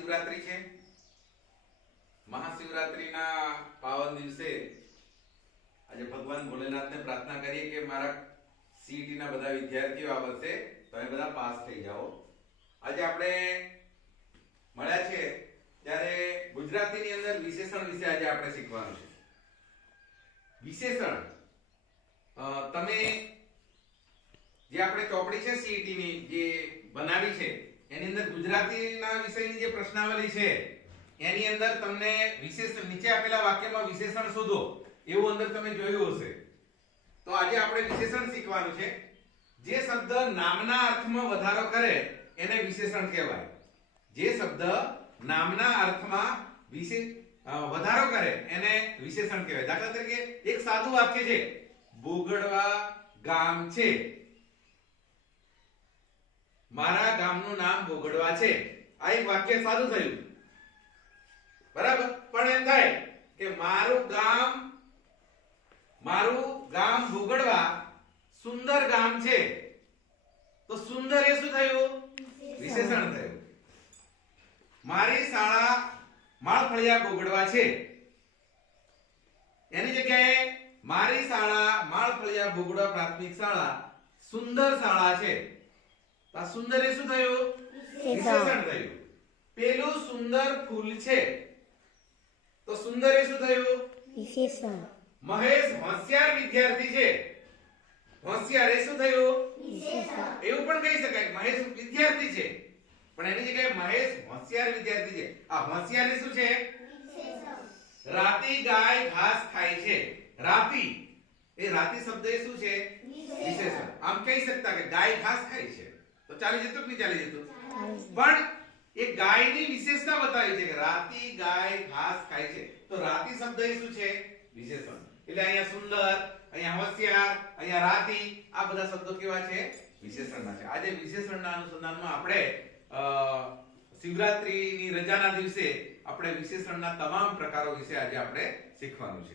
મહાશિવરાત્રી છે. મહાશિવરાત્રીના પાવન દિવસે આજે ભગવાન ભોલેનાથને પ્રાર્થના કરીએ કે મારા CET બધા વિદ્યાર્થીઓ આ વર્ષે તમે બધા પાસ થઈ જાઓ. આજે આપણે મળ્યા છે ત્યારે ગુજરાતીની અંદર વિશેષણ વિશે આજે આપણે શીખવાનું છે. વિશેષણ તમે જે આપણે ચોપડી છે સીઈટીની ની જે બનાવી છે એની અંદર ગુજરાતીના વિષયની જે પ્રશ્નાવલી છે, એની અંદર તમને વિશેષણ નીચે આપેલા વાક્યમાં વિશેષણ શોધો, એવું અંદર તમે જોયું હશે. તો આજે આપણે વિશેષણ શીખવાનું છે. જે શબ્દ નામના અર્થમાં વધારો કરે, એને વિશેષણ કહેવાય. જે શબ્દ નામના અર્થમાં વિશે વધારો કરે, એને વિશેષણ કહેવાય. દાખલા તરીકે, એક સાદું વાક્ય છે, બોગડવા ગામ છે. મારા ગામનું નામ ભોગડવા છે. આ એક વાક્ય સાદું થયું. બરાબર? પણ એમ થાય કે મારું ગામ મારું ગામ ભોગડવા સુંદર ગામ છે. તો સુંદર એ શું થયું? વિશેષણ થયું. મારી શાળા માળફળિયા ભોગડવા છે. એની જગ્યાએ મારી શાળા માળફળિયા ભોગડવા પ્રાથમિક શાળા સુંદર શાળા છે. આ સુંદર એ શું થયું? વિશેષણ થયું. પેલું સુંદર ફૂલ છે. તો સુંદર એ શું થયું? વિશેષણ. મહેશ હોશિયાર વિદ્યાર્થી છે. હોશિયાર એ શું થયું? વિશેષણ. એવું પણ કહી શકાય મહેશ વિદ્યાર્થી છે. પણ એની જગ્યાએ મહેશ હોશિયાર વિદ્યાર્થી છે. આ હોશિયાર એ શું છે? રાતી ગાય ઘાસ ખાય છે. રાતી. એ રાતી શબ્દ એ શું છે? વિશેષણ. આમ કહી શકતા કે ગાય ઘાસ ખાય છે. તો ચાલી જતું કે નહીં ચાલી જતું? પણ એ ગાયની વિશેષતા બતાવી છે કે રાતી ગાય ઘાસ ખાય છે. તો રાતી શબ્દ એ શું છે? વિશેષણ. એટલે અહીંયા સુંદર અહીંયા હોશિયાર અહીંયા રાતી આ બધા શબ્દો કેવા છે? વિશેષણના છે. આજે વિશેષણના અનુસંધાનમાં આપણે શિવરાત્રીની રજાના દિવસે આપણે વિશેષણના તમામ પ્રકારો વિશે આજે આપણે શીખવાનું છે.